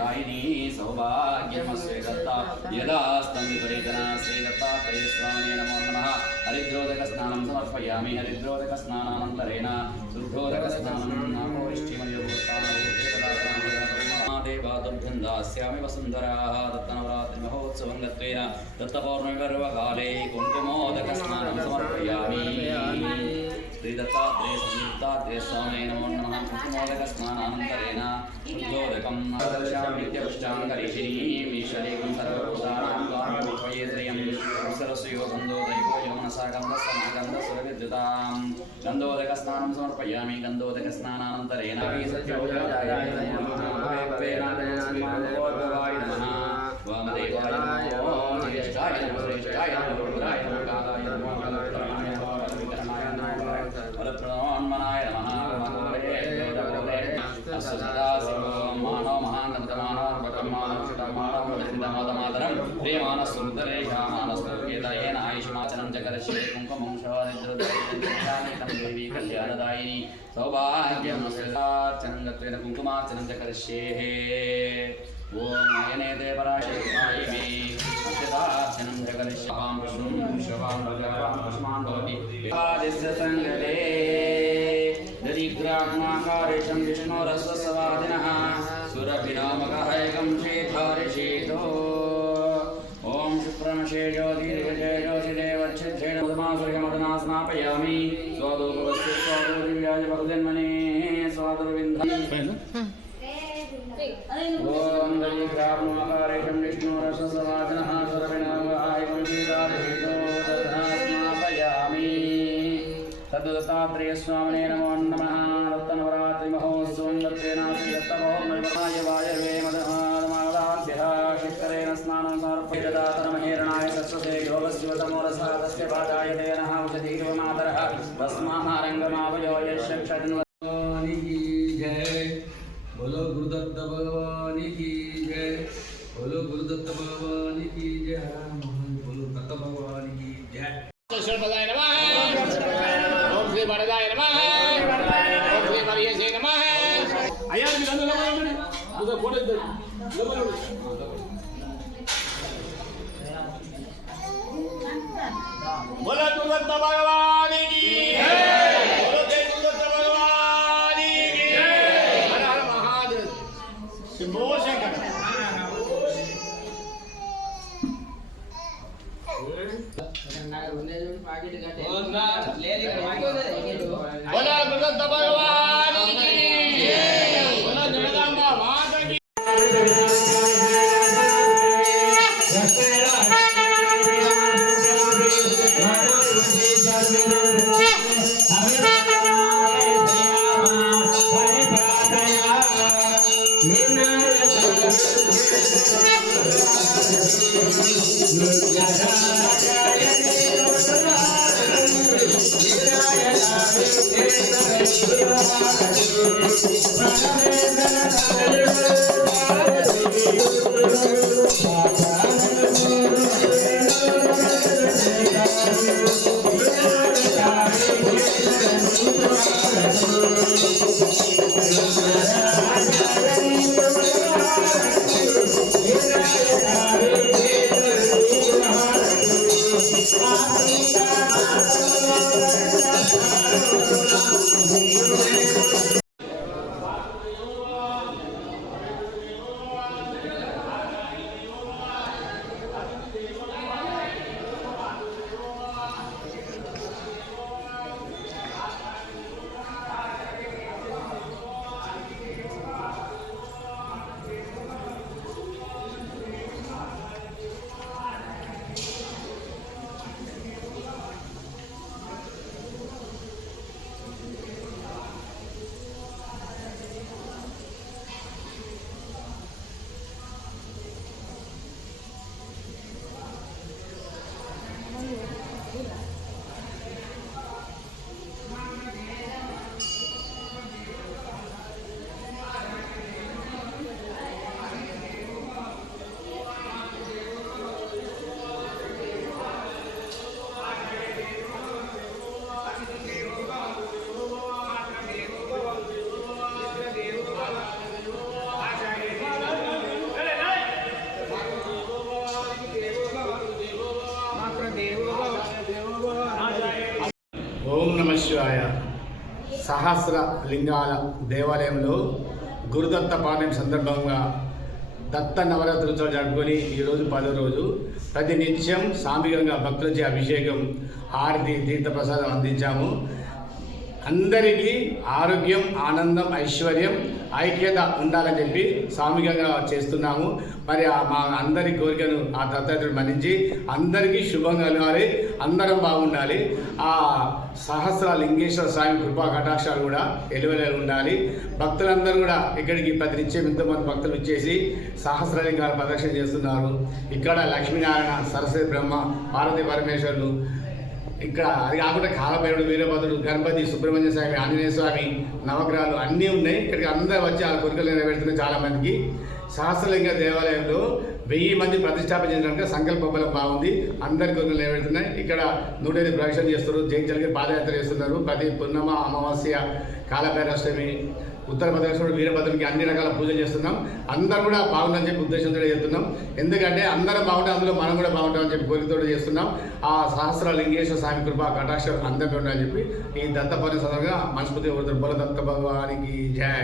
వాహిని సౌభాగ్యమస్వే దత్త యదాస్తం విపరీతన శ్రీ దత్త ప్రేస్వామి నమో నమ. హరిద్రోదక స్నానం సమర్పయామి హరిద్రోదక స్నానానంతరేణ. శుద్ధోదక స్నానం దేవాదభ్యందాస్యామి వసుంధరా. దత్తనవరాత్రి దత్తపౌర్ణమి పర్వకాలే కుంకుమోదక స్నానం సమర్పయామి. శ్రీదత్తాత్రేయ సంయుక్తాత్రేయ స్వామే నమో నమ కృష్ణమోదక స్నానానంతరేణ ఉద్యోదకం నిత్యపుష్టాం కరిషిణీమీశ్వరేకం సర్వభూతానాం కామరూపయేత్రయం సరస్వయో గంధో దైవో యమనసా గంధోదక స్నానం సమర్పయామి గంధోదక స్నానానంతరేణ వామదేవాయ నమో ేమానస్వరుద్ధరేఖామానస్వరుగేతయేన ఆయుష్మాచనం జగదశ్రీ కుంకుమం శవాదిద్రదేవీ కుంకుమార్చనం జగదశ్యే ఓం నయనే దేవరాశే జగదశ్యాం భవతి దరిద్రాత్మాకారేషం విష్ణోరస్వసవాదినः సురభినామకహైకం శ్రీధారిషీతో ఓం శుక్రమశే జ్యోతిర్విజయ జ్యోతిదేవచ్చిత్రేణ మధుమాసురికమధునా స్నాపయామి స్వాదోపవస్సు స్వాదోదివ్యాయ బహుజన్మనే స్వాదుర్వింధం ఓం దరిద్రాత్మాకారేషం విష్ణోరస్వసవాదినः సురభినామకహైకం శ్రీధారిషీతో తథా స్నాపయామి తద్దత్తాత్రేయస్వామినే నమో నమః हिरणाय वायवे मदमादमादाभ्यः स्नानं समर्पयदातनमहिरणाय सत्ससे योगस्योतमोरसः तस्य बाधाय तेनः उषधीर्वमातरः भस्माहारङ्गमावयो यस्य क्षण्वनि की जय बोलो गुरुदत्त भगवान की जय बोलो गुरुदत्त भगवान की जय बोलो दत्त भगवान की जय ముందు ఫోటో ఇద్దాం నిలబడండి బోలో దుర్గత్త భగవానికి బోలో జై దుర్గత్త భగవానికి హర హర మహాదేవ్ శంభో Thank you. సహస్ర లింగాల దేవాలయంలో గురుదత్త పాలన సందర్భంగా దత్త నవరాత్రి ఉత్సవాలు జరుపుకొని ఈరోజు పదో రోజు. ప్రతి నిత్యం సాంఘికంగా భక్తులచే అభిషేకం హారతి తీర్థప్రసాదం అందించాము. అందరికీ ఆరోగ్యం ఆనందం ఐశ్వర్యం ఐక్యత ఉండాలని చెప్పి సామూహికంగా చేస్తున్నాము. మరి ఆ మా అందరి కోరికను ఆ దత్తాత్రుడు మన్నించి అందరికీ శుభం కలగాలి అందరం బాగుండాలి. ఆ సహస్ర లింగేశ్వర స్వామి కృపా కటాక్షాలు కూడా ఎలువెల ఉండాలి. భక్తులందరూ కూడా ఇక్కడికి ప్రతి నిత్యం ఎంతోమంది భక్తులు ఇచ్చేసి సహస్రలింగాలు ప్రదక్షిణ చేస్తున్నారు. ఇక్కడ లక్ష్మీనారాయణ సరస్వతి బ్రహ్మ పార్వతీ పరమేశ్వరులు ఇక్కడ అది కాకుండా కాలభైరుడు వీరభద్రుడు గణపతి సుబ్రహ్మణ్య స్వామి ఆంజనేయ స్వామి నవగ్రహాలు అన్నీ ఉన్నాయి. ఇక్కడికి అందరూ వచ్చి ఆ కోరికలు నెరవేరుతున్నాయి చాలామందికి సహస్రలింగ దేవాలయంలో వెయ్యి మంది ప్రతిష్టాపన చేయడానికి సంకల్ప బలం బాగుంది. అందరి కోరికలు నెరవేరుతున్నాయి. ఇక్కడ నూట ఐదు ప్రవేశం చేస్తున్నారు జైచల్కి పాదయాత్ర చేస్తున్నారు. ప్రతి పున్నమ అమావాస్య కాలభైరాష్టమి ఉత్తర ప్రదేశ్లో వీరభద్రుడికి అన్ని రకాల పూజలు చేస్తున్నాం. అందరూ కూడా బాగుండాలని చెప్పి ఉద్దేశంతో చేస్తున్నాం. ఎందుకంటే అందరం బాగుంటే అందులో మనం కూడా బాగుంటామని చెప్పి కోరికతో చేస్తున్నాం. ఆ సహస్ర లింగేశ్వర స్వామి కృప కటాక్ష అందరికీ ఉండాలని చెప్పి ఈ దత్త సందర్భంగా మనస్ఫూర్తిగా కోరుతున్నారు బల దత్త భగవానికి జయ